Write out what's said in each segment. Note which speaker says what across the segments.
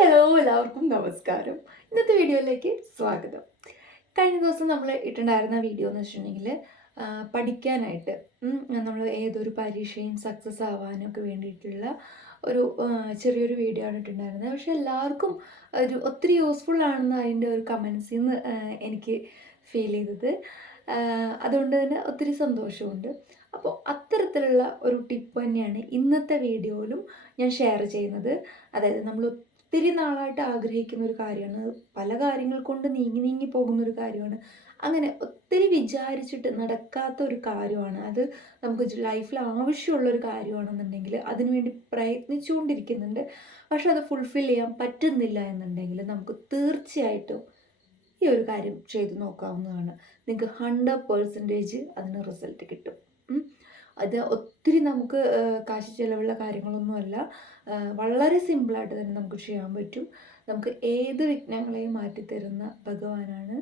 Speaker 1: Hello എല്ലാവർക്കും നമസ്കാരം. ഇന്നത്തെ വീഡിയോയിലേക്ക് സ്വാഗതം. കഴിഞ്ഞ ദിവസം നമ്മൾ ഇട്ടുണ്ടായിരുന്ന വീഡിയോ എന്ന് വെച്ചിട്ടുണ്ടെങ്കിൽ പഠിക്കാനായിട്ട് നമ്മൾ ഏതൊരു പരീക്ഷയും സക്സസ് ആവാനൊക്കെ വേണ്ടിയിട്ടുള്ള ഒരു ചെറിയൊരു വീഡിയോ ആണ് ഇട്ടുണ്ടായിരുന്നത്. പക്ഷെ എല്ലാവർക്കും ഒരു ഒത്തിരി യൂസ്ഫുൾ ആണെന്ന് അതിന്റെ ഒരു കമൻസിൽ നിന്ന് എനിക്ക് ഫീൽ ചെയ്തത്. അതുകൊണ്ട് തന്നെ ഒത്തിരി സന്തോഷമുണ്ട്. അപ്പോൾ അത്തരത്തിലുള്ള ഒരു ടിപ്പ് തന്നെയാണ് ഇന്നത്തെ വീഡിയോയിലും ഞാൻ ഷെയർ ചെയ്യുന്നത്. അതായത് നമ്മൾ ഒത്തിരി നാളായിട്ട് ആഗ്രഹിക്കുന്ന ഒരു കാര്യമാണ്. പല കാര്യങ്ങൾ കൊണ്ട് നീങ്ങി നീങ്ങി പോകുന്ന ഒരു കാര്യമാണ്. അങ്ങനെ ഒത്തിരി വിചാരിച്ചിട്ട് നടക്കാത്ത ഒരു കാര്യമാണ്. അത് നമുക്ക് ലൈഫിൽ ആവശ്യമുള്ള ഒരു കാര്യമാണെന്നുണ്ടെങ്കിൽ അതിനുവേണ്ടി പ്രയത്നിച്ചുകൊണ്ടിരിക്കുന്നുണ്ട്. പക്ഷെ അത് ഫുൾഫിൽ ചെയ്യാൻ പറ്റുന്നില്ല എന്നുണ്ടെങ്കിൽ നമുക്ക് തീർച്ചയായിട്ടും ഈ ഒരു കാര്യം ചെയ്തു നോക്കാവുന്നതാണ്. നിങ്ങൾക്ക് ഹൺഡ്രഡ് പേഴ്സന്റേജ് അതിന് റിസൾട്ട് കിട്ടും. അത് ഒത്തിരി നമുക്ക് കാശ് ചിലവുള്ള കാര്യങ്ങളൊന്നുമല്ല. വളരെ സിമ്പിളായിട്ട് തന്നെ നമുക്ക് ചെയ്യാൻ പറ്റും. നമുക്ക് ഏത് വിഘ്നങ്ങളെയും മാറ്റിത്തരുന്ന ഭഗവാനാണ്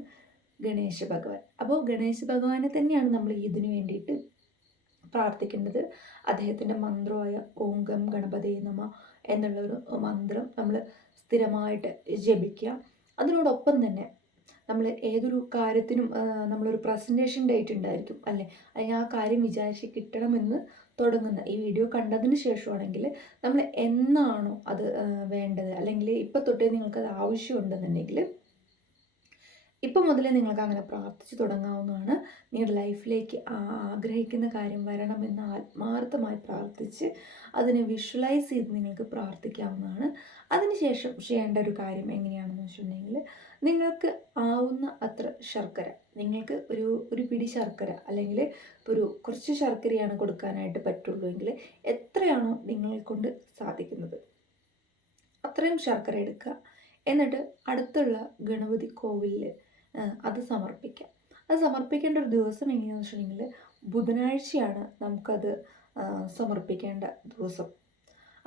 Speaker 1: ഗണേശ ഭഗവാൻ. അപ്പോൾ ഗണേശ ഭഗവാനെ തന്നെയാണ് നമ്മൾ ഇതിനു വേണ്ടിയിട്ട് പ്രാർത്ഥിക്കേണ്ടത്. അദ്ദേഹത്തിന്റെ മന്ത്രമായ ഓങ്കം ഗണപതി നമ എന്നുള്ളൊരു മന്ത്രം നമ്മൾ സ്ഥിരമായിട്ട് ജപിക്കുക. അതിനോടൊപ്പം തന്നെ നമ്മൾ ഏതൊരു കാര്യത്തിനും നമ്മളൊരു പ്രസന്റേഷൻ ഡേറ്റ് ഉണ്ടായിരിക്കും അല്ലേ? അല്ലെങ്കിൽ ആ കാര്യം വിചാരിച്ച് കിട്ടണമെന്ന് തുടങ്ങുന്ന ഈ വീഡിയോ കണ്ടതിന് ശേഷമാണെങ്കിൽ നമ്മൾ എന്നാണോ അത് വേണ്ടത്? അല്ലെങ്കിൽ ഇപ്പം തൊട്ടേ നിങ്ങൾക്കത് ആവശ്യമുണ്ടെന്നുണ്ടെങ്കിൽ ഇപ്പം മുതലേ നിങ്ങൾക്ക് അങ്ങനെ പ്രാർത്ഥിച്ചു തുടങ്ങാവുന്നതാണ്. നിങ്ങളുടെ ലൈഫിലേക്ക് ആഗ്രഹിക്കുന്ന കാര്യം വരണമെന്ന് ആത്മാർത്ഥമായി പ്രാർത്ഥിച്ച് അതിനെ വിഷ്വലൈസ് ചെയ്ത് നിങ്ങൾക്ക് പ്രാർത്ഥിക്കാവുന്നതാണ്. അതിനുശേഷം ചെയ്യേണ്ട ഒരു കാര്യം എങ്ങനെയാണെന്ന് വെച്ചിട്ടുണ്ടെങ്കിൽ നിങ്ങൾക്ക് ആവുന്ന അത്ര ശർക്കര നിങ്ങൾക്ക് ഒരു ഒരു പിടി ശർക്കര അല്ലെങ്കിൽ ഒരു കുറച്ച് ശർക്കരയാണ് കൊടുക്കാനായിട്ട് പറ്റുള്ളൂ എങ്കിൽ എത്രയാണോ നിങ്ങളെ കൊണ്ട് സാധിക്കുന്നത്. അത്രയും ശർക്കര എടുക്കുക. എന്നിട്ട് അടുത്തുള്ള ഗണപതി കോവിലിൽ അത് സമർപ്പിക്കാം അത് സമർപ്പിക്കേണ്ട ഒരു ദിവസം എങ്ങനെയാണെന്ന് വെച്ചിട്ടുണ്ടെങ്കിൽ ബുധനാഴ്ചയാണ് നമുക്കത് സമർപ്പിക്കേണ്ട ദിവസം.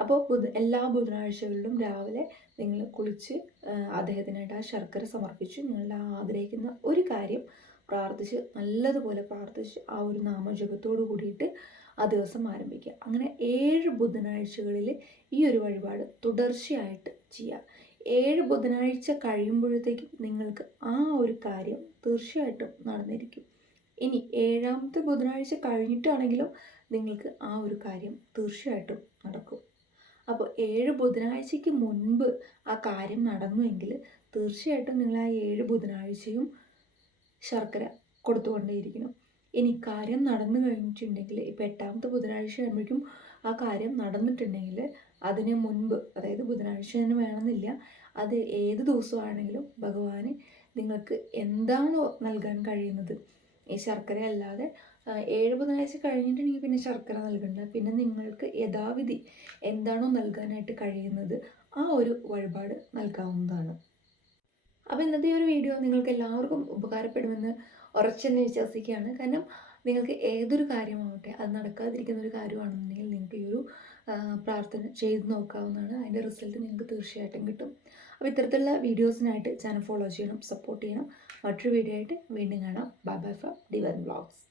Speaker 1: അപ്പോൾ ബുധ എല്ലാ ബുധനാഴ്ചകളിലും രാവിലെ നിങ്ങൾ കുളിച്ച് അദ്ദേഹത്തിനായിട്ട് ആ ശർക്കര സമർപ്പിച്ച് നിങ്ങളുടെ ആഗ്രഹിക്കുന്ന ഒരു കാര്യം പ്രാർത്ഥിച്ച് നല്ലതുപോലെ പ്രാർത്ഥിച്ച് ആ ഒരു നാമജപത്തോട് കൂടിയിട്ട് ആ ദിവസം ആരംഭിക്കുക. അങ്ങനെ ഏഴ് ബുധനാഴ്ചകളിൽ ഈ ഒരു വഴിപാട് തുടർച്ചയായിട്ട് ചെയ്യുക. ഏഴ് ബുധനാഴ്ച കഴിയുമ്പോഴത്തേക്കും നിങ്ങൾക്ക് ആ ഒരു കാര്യം തീർച്ചയായിട്ടും നടന്നിരിക്കും. ഇനി ഏഴാമത്തെ ബുധനാഴ്ച കഴിഞ്ഞിട്ടാണെങ്കിലും നിങ്ങൾക്ക് ആ ഒരു കാര്യം തീർച്ചയായിട്ടും നടക്കും. അപ്പോൾ ഏഴ് ബുധനാഴ്ചയ്ക്ക് മുൻപ് ആ കാര്യം നടന്നുവെങ്കിൽ തീർച്ചയായിട്ടും നിങ്ങൾ ആ ഏഴ് ബുധനാഴ്ചയും ശർക്കര കൊടുത്തുകൊണ്ടേയിരിക്കണം. ഇനി കാര്യം നടന്നു കഴിഞ്ഞിട്ടുണ്ടെങ്കിൽ ഇപ്പോൾ എട്ടാമത്തെ ബുധനാഴ്ച ആകുമ്പോഴേക്കും ആ കാര്യം നടന്നിട്ടുണ്ടെങ്കിൽ അതിന് മുൻപ് അതായത് ബുധനാഴ്ച തന്നെ വേണമെന്നില്ല അത് ഏത് ദിവസമാണെങ്കിലും ഭഗവാന് നിങ്ങൾക്ക് എന്താണോ നൽകാൻ കഴിയുന്നത്? ഈ ശർക്കര അല്ലാതെ ഏഴ് ബുധനാഴ്ച കഴിഞ്ഞിട്ടുണ്ടെങ്കിൽ പിന്നെ ശർക്കര നൽകണ്ട. പിന്നെ നിങ്ങൾക്ക് യഥാവിധി എന്താണോ നൽകാനായിട്ട് കഴിയുന്നത് ആ ഒരു വഴിപാട് നൽകാവുന്നതാണ്. അപ്പോൾ ഇന്നത്തെ ഒരു വീഡിയോ നിങ്ങൾക്ക് എല്ലാവർക്കും ഉപകാരപ്പെടുമെന്ന് ഉറച്ചെന്നെ വിശ്വസിക്കുകയാണ്. കാരണം നിങ്ങൾക്ക് ഏതൊരു കാര്യമാവട്ടെ അത് നടക്കാതിരിക്കുന്ന ഒരു കാര്യമാണെന്നുണ്ടെങ്കിൽ നിങ്ങൾക്ക് ഈ ഒരു പ്രാർത്ഥന ചെയ്ത് നോക്കാവുന്നതാണ്. അതിന്റെ റിസൾട്ട് നിങ്ങൾക്ക് തീർച്ചയായിട്ടും കിട്ടും. അപ്പോൾ ഇത്തരത്തിലുള്ള വീഡിയോസിനായിട്ട് ചാനൽ ഫോളോ ചെയ്യണം സപ്പോർട്ട് ചെയ്യണം. മറ്റൊരു വീഡിയോ ആയിട്ട് വീണ്ടും കാണാം. Bye bye from Divan blogs.